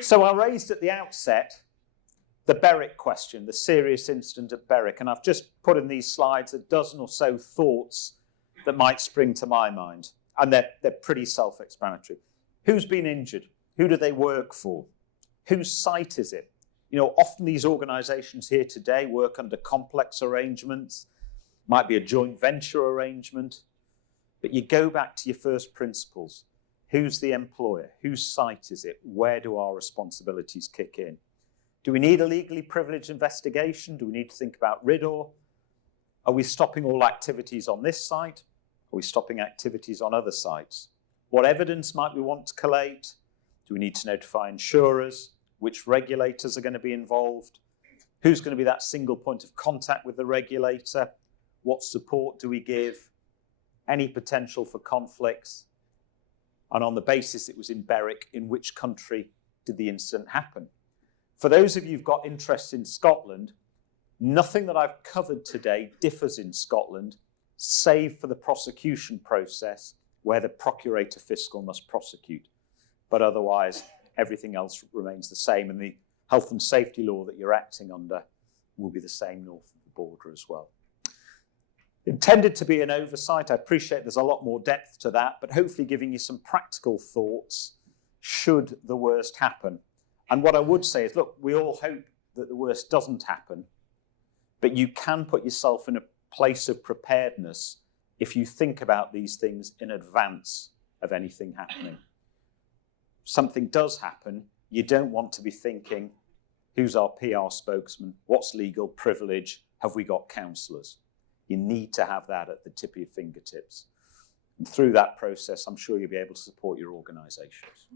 So I raised at the outset the Berwick question, the serious incident at Berwick, and I've just put in these slides a dozen or so thoughts that might spring to my mind, and they're pretty self-explanatory. Who's been injured? Who do they work for? Whose site is it? You know, often these organisations here today work under complex arrangements, might be a joint venture arrangement, but you go back to your first principles. Who's the employer? Whose site is it? Where do our responsibilities kick in? Do we need a legally privileged investigation? Do we need to think about RIDDOR? Are we stopping all activities on this site? Are we stopping activities on other sites? What evidence might we want to collate? Do we need to notify insurers? Which regulators are going to be involved? Who's going to be that single point of contact with the regulator? What support do we give? Any potential for conflicts? And on the basis it was in Berwick, in which country did the incident happen? For those of you who've got interest in Scotland, nothing that I've covered today differs in Scotland, save for the prosecution process where the Procurator Fiscal must prosecute. But otherwise, everything else remains the same, and the health and safety law that you're acting under will be the same north of the border as well. Intended to be an oversight. I appreciate there's a lot more depth to that, but hopefully giving you some practical thoughts should the worst happen. And what I would say is, look, we all hope that the worst doesn't happen, but you can put yourself in a place of preparedness if you think about these things in advance of anything happening. Something does happen, you don't want to be thinking, who's our PR spokesman? What's legal privilege? Have we got counsellors? You need to have that at the tip of your fingertips. And through that process, I'm sure you'll be able to support your organisations.